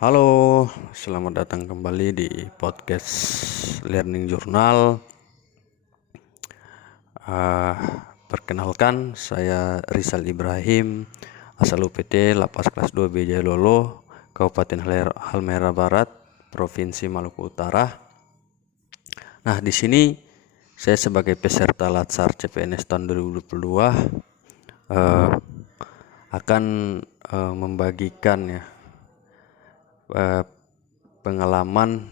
Halo, selamat datang kembali di podcast Learning Journal. Uh, Perkenalkan, saya Rizal Ibrahim, asal UPT Lapas Kelas 2 B Lolo, Kabupaten Halmahera Barat, Provinsi Maluku Utara. Nah, di sini saya sebagai peserta Latsar CPNS tahun 2022 akan membagikan pengalaman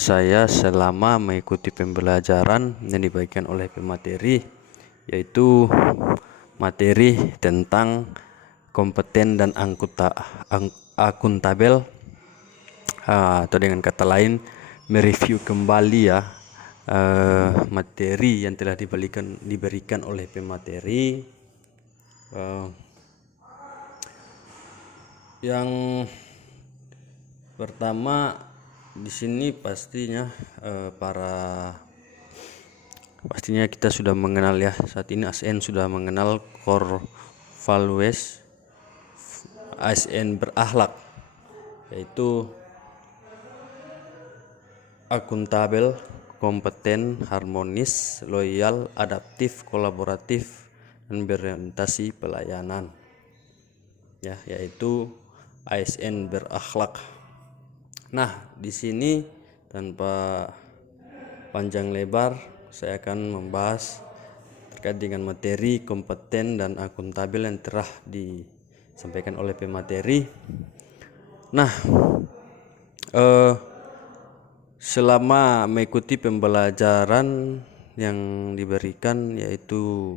saya selama mengikuti pembelajaran yang dibagikan oleh pemateri, yaitu materi tentang kompeten dan akuntabel, atau dengan kata lain mereview kembali materi yang telah diberikan oleh pemateri. Yang pertama di sini pastinya kita sudah mengenal ya, saat ini ASN sudah mengenal core values ASN berakhlak, yaitu akuntabel, kompeten, harmonis, loyal, adaptif, kolaboratif, dan berorientasi pelayanan. Ya, yaitu ASN berakhlak. Nah, di sini tanpa panjang lebar saya akan membahas terkait dengan materi kompeten dan akuntabel yang telah disampaikan oleh pemateri. Nah, selama mengikuti pembelajaran yang diberikan yaitu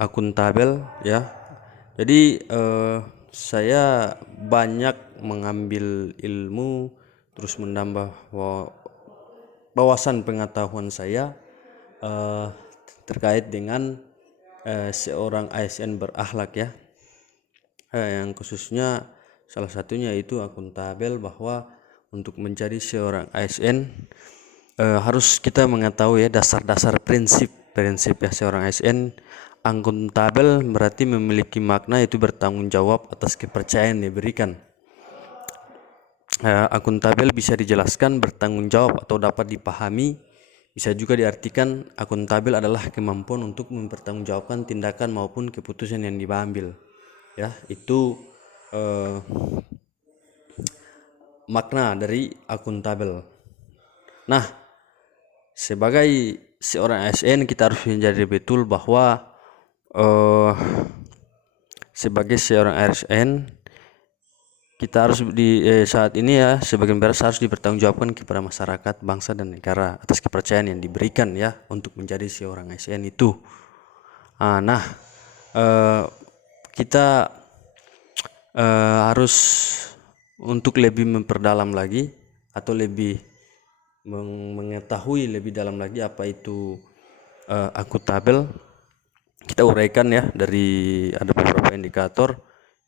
akuntabel ya, jadi saya banyak mengambil ilmu, terus menambah wawasan pengetahuan saya terkait dengan seorang ASN berakhlak ya, yang khususnya salah satunya itu akuntabel, bahwa untuk menjadi seorang ASN harus kita mengetahui ya dasar-dasar prinsip ya seorang ASN. Akuntabel berarti memiliki makna yaitu bertanggung jawab atas kepercayaan yang diberikan. Akuntabel bisa dijelaskan bertanggung jawab atau dapat dipahami. Bisa juga diartikan akuntabel adalah kemampuan untuk mempertanggungjawabkan tindakan maupun keputusan yang diambil. Ya, itu makna dari akuntabel. Nah, sebagai seorang ASN kita harus menjadi betul bahwa sebagai seorang ASN kita harus saat ini ya sebagian besar harus dipertanggungjawabkan kepada masyarakat, bangsa dan negara atas kepercayaan yang diberikan ya untuk menjadi seorang ASN itu. Nah, kita harus untuk lebih memperdalam lagi atau lebih mengetahui lebih dalam lagi apa itu akuntabel. Kita uraikan ya, dari ada beberapa indikator,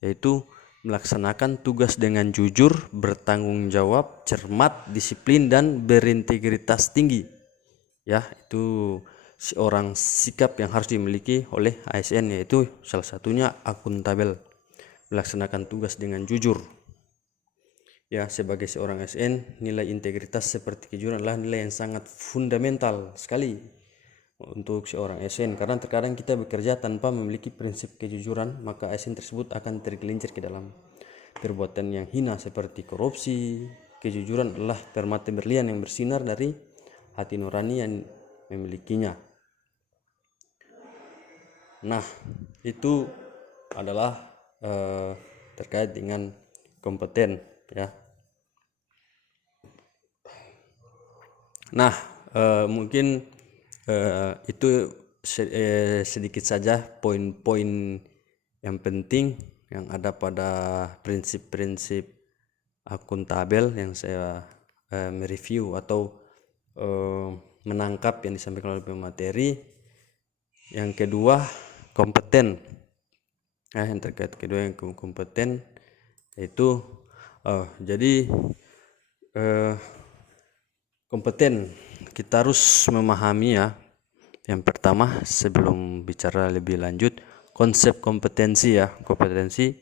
yaitu melaksanakan tugas dengan jujur, bertanggung jawab, cermat, disiplin, dan berintegritas tinggi. Ya, itu seorang sikap yang harus dimiliki oleh ASN, yaitu salah satunya akuntabel, melaksanakan tugas dengan jujur. Ya, sebagai seorang ASN, nilai integritas seperti kejujuran adalah nilai yang sangat fundamental sekali untuk seorang ASN, karena terkadang kita bekerja tanpa memiliki prinsip kejujuran, maka ASN tersebut akan tergelincir ke dalam perbuatan yang hina seperti korupsi. Kejujuran adalah permata berlian yang bersinar dari hati nurani yang memilikinya. Nah, itu adalah terkait dengan kompeten ya. Nah, mungkin itu sedikit saja poin-poin yang penting yang ada pada prinsip-prinsip akuntabel yang saya mereview atau menangkap yang disampaikan oleh pemateri. Yang kedua, kompeten. Yang terkait kedua yang kompeten yaitu jadi kompeten kita harus memahami ya. Yang pertama, sebelum bicara lebih lanjut, konsep kompetensi ya. Kompetensi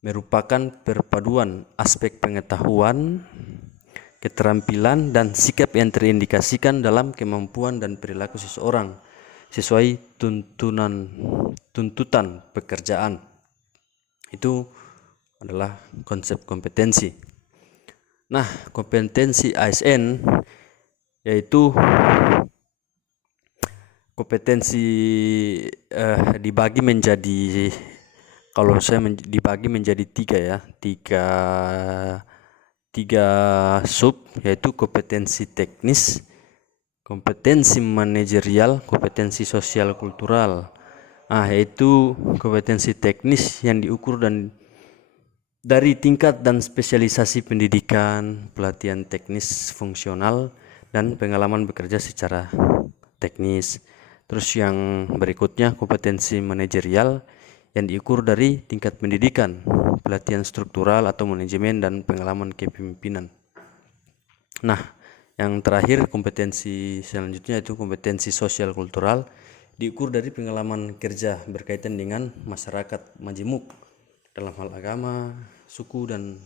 merupakan perpaduan aspek pengetahuan, keterampilan, dan sikap yang terindikasikan dalam kemampuan dan perilaku seseorang sesuai tuntutan pekerjaan. Itu adalah konsep kompetensi. Nah, kompetensi ASN yaitu kompetensi dibagi menjadi, kalau saya dibagi menjadi tiga sub, yaitu kompetensi teknis, kompetensi manajerial, kompetensi sosial kultural. Yaitu kompetensi teknis yang diukur dan dari tingkat dan spesialisasi pendidikan, pelatihan teknis fungsional, dan pengalaman bekerja secara teknis. Terus yang berikutnya kompetensi manajerial yang diukur dari tingkat pendidikan, pelatihan struktural atau manajemen, dan pengalaman kepemimpinan. Nah, yang terakhir kompetensi selanjutnya itu kompetensi sosial kultural, diukur dari pengalaman kerja berkaitan dengan masyarakat majemuk dalam hal agama, suku, dan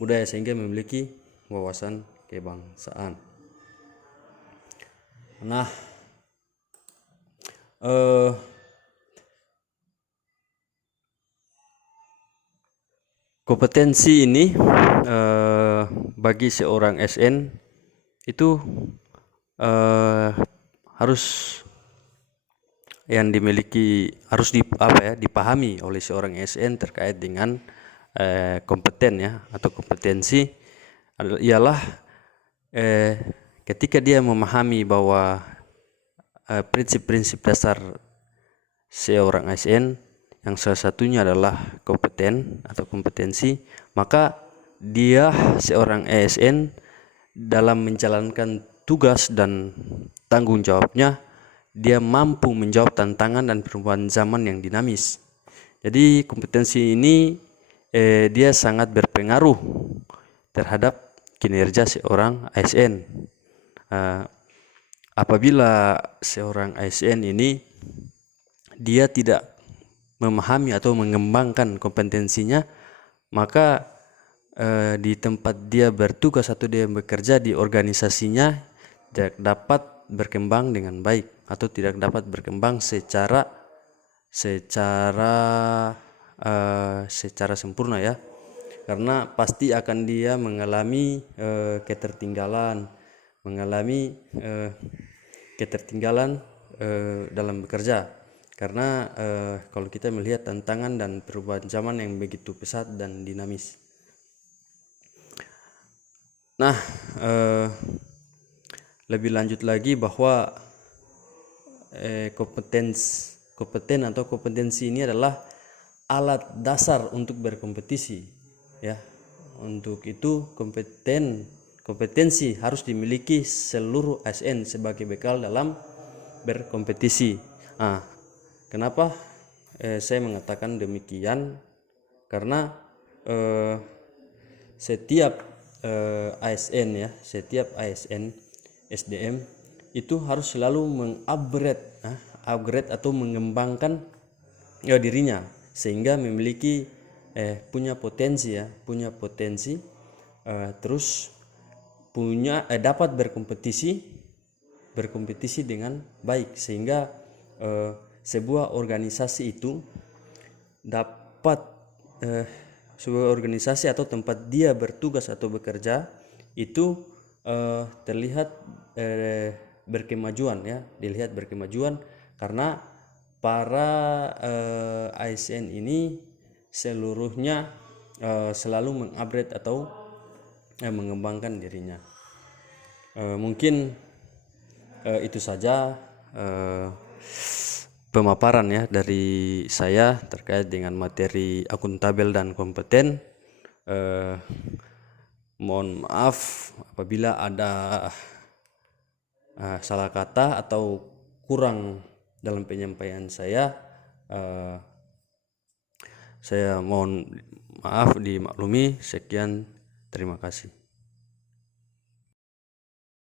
budaya sehingga memiliki wawasan kebangsaan. Nah, kompetensi ini bagi seorang SN itu harus yang dimiliki, harus dipahami oleh seorang SN terkait dengan kompeten ya, atau kompetensi ialah ketika dia memahami bahwa prinsip-prinsip dasar seorang ASN yang salah satunya adalah kompeten atau kompetensi, maka dia seorang ASN dalam menjalankan tugas dan tanggung jawabnya, dia mampu menjawab tantangan dan perubahan zaman yang dinamis. Jadi kompetensi ini dia sangat berpengaruh terhadap kinerja seorang ASN. Apabila seorang ASN ini dia tidak memahami atau mengembangkan kompetensinya, maka di tempat dia bertugas atau dia bekerja di organisasinya tidak dapat berkembang dengan baik atau tidak dapat berkembang secara sempurna ya, karena pasti akan dia mengalami ketertinggalan dalam bekerja, karena kalau kita melihat tantangan dan perubahan zaman yang begitu pesat dan dinamis. Nah, lebih lanjut lagi bahwa kompeten atau kompetensi ini adalah alat dasar untuk berkompetisi ya. Untuk itu kompetensi harus dimiliki seluruh ASN sebagai bekal dalam berkompetisi. Kenapa saya mengatakan demikian? Karena setiap ASN SDM itu harus selalu upgrade atau mengembangkan dirinya sehingga memiliki punya potensi terus dapat berkompetisi dengan baik, sehingga sebuah organisasi itu dapat sebuah organisasi atau tempat dia bertugas atau bekerja itu terlihat dilihat berkemajuan karena para ASN ini seluruhnya selalu mengupgrade atau mengembangkan dirinya. Mungkin itu saja pemaparan ya dari saya terkait dengan materi akuntabel dan kompeten. Mohon maaf apabila ada salah kata atau kurang dalam penyampaian saya. Saya mohon maaf dimaklumi. Sekian, terima kasih.